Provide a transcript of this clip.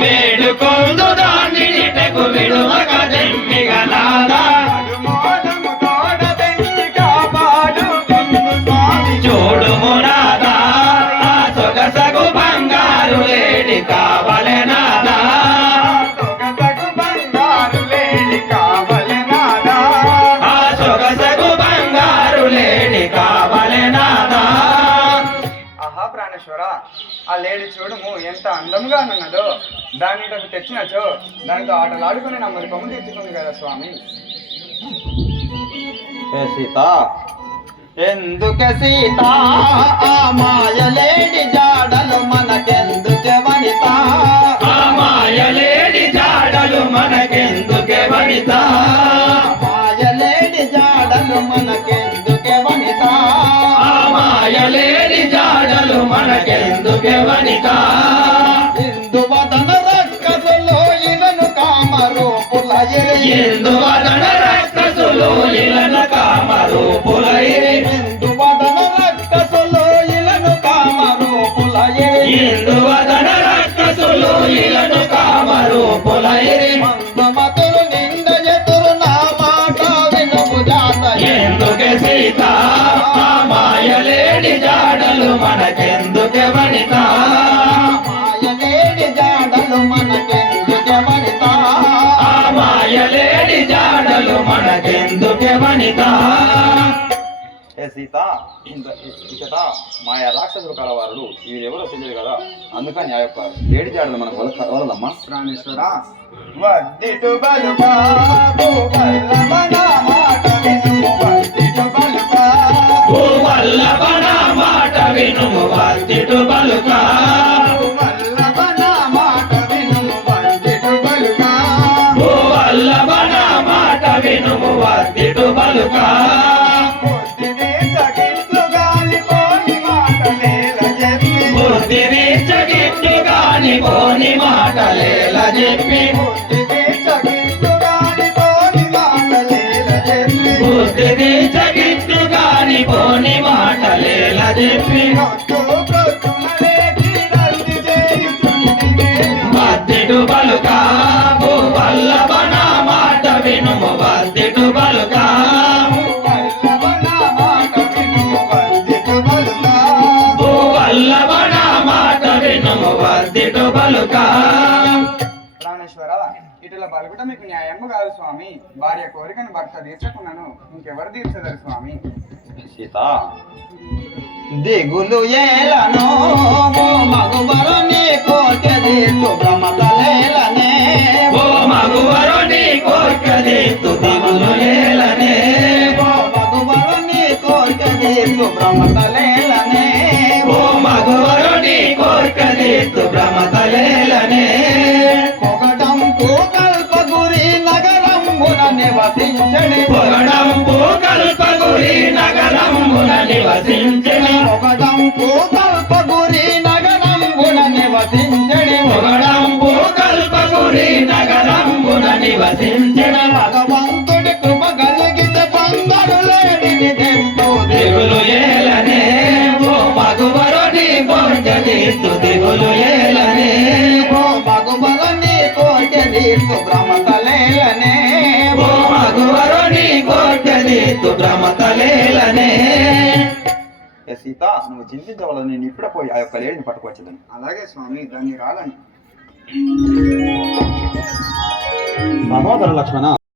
వేడుకొందు దాన్ని నిటకు విడువకదెమ్మిగనాదా చూడుము నాదా ఆ సొగసగు బంగారు లేడి కావలెనాదా ఆ సొగసగు బంగారు లేడి కావలెనాదా. ఆహా ప్రాణేశ్వర, ఆ లేడి చూడుము ఎంత అందముగా ఉన్నదో. దాన్ని ఇక్కడికి తెచ్చినచో దానితో ఆటలాడుకుని నా మరి కొమ్ము తెచ్చుకుంది కదా స్వామి. సీత ఎందుకే సీత ఆ మాయలేడి జాడలు మనకెందుకే వనిత ఆ మాయలేడి జాడలు మనకెందుకే వనిత మాయలేడి జాడలు మనకెందుకే వనిత ఆ మాయలేడి జాడలు మనకెందుకే వనిత ఇందువదన రక్కసులు ఇలను కామరూపుల ఎందువదన రక్కసులు ఇలను కామరూపులైరి ఇందువదన రక్కసులు ఇలను కామరూపుల ఎందువదన రక్కసులు ఇలను కామరూపులైరి మందమతులు నిందయతులు నా మాట వినుము జాత ఎందుకే సీత ఆ మాయలేడి జాడలు మనకెందుకే వనిత మాయలేడి జాడలు మనకెందుకే వనిత ఆ మాయలేడి జాడలు మనకెందుకే వనిత. ఏ సీత ఇకట మాయా రాక్షసులు కలవారులు వీరెవరో తెలియదు కదా, అందుకని ఆ యొక్క లేడి జాడలు మనకు వదలమ్మా. ప్రాణేశ్వర, వద్దిటు బలుగా భూవల్లభన మాట వినుము, వద్దిటు బలుగా భూవల్లభన మాట వినుము వర్తిటు బలుక భూవల్లభన మాట వినుము, వద్దిటు బలుగా భూవల్లభన మాట వినుము వర్తిటు బలుక బుద్ధిని చకిట్లు గాలిపోని మాటలేల చెప్పి బుద్ధిని చగిట్టు కాని పోని మాటలేల చెప్పి బుద్ధిని చకిట్లు గాలిపోని మాటలేల చెప్పి బుద్ధిని చగిట్టు కాని పోని మాటలేల చెప్పి నొట్టు ప్రొద్దున లేచి రద్దు చేయుచుంటినే వర్తిటు బలుక భూవల్లభన మాట వినుము వర్తిటు బలుక భూవల్లభన మాట వినుము, వద్దిటు బలుగా భూవల్లభన మాట వినుము వర్తిటు బలుక. ప్రాణేశ్వర, ఇటుల బలుగుట మీకు న్యాయము కాదు స్వామి. భార్య కోరికను భర్త తీర్చకున్నాను ఇంకెవరు తీర్చదరు స్వామి. సీత దిగులు ఏలను మగువరుని కోటెదీర్పు భ్రమతలేలనే ఓ మగువరుని కోర్కదీతు దిగులు లేలనే మగువరుని కోటెదీర్పు భ్రమతలేలనే ఓ మగువరుని కోర్కదీతు భ్రమతలేలనే పొగడంపు కల్పగురి నగరంబున నివసించడి పొగడంపు కల్పగురి నగరంబున నివసించని పొగడంపు కల్పగురి నగరంబున నివసించడి పొగడంపు కల్పగురి నగరంబున నివసించని భగవంతుడి కృప కలిగితే కొందరు లేడిని తెంపు దిగులు ఏలనే ఓ మగువరుని కోర్కదీతు దిగులు ఏలనే ఓ మగువరుని కోటెదీర్పు భ్రమతలేలనే ఓ మగువరుని కోర్కదీతు భ్రమతలేలనే. ఏ సీత, నువ్వు చింతించవలని నేను ఇప్పుడే పోయి ఆ యొక్క లేడిని పట్టుకొచ్చేదని. అలాగే స్వామి, దాన్ని రాలని సహోదర లక్ష్మణ,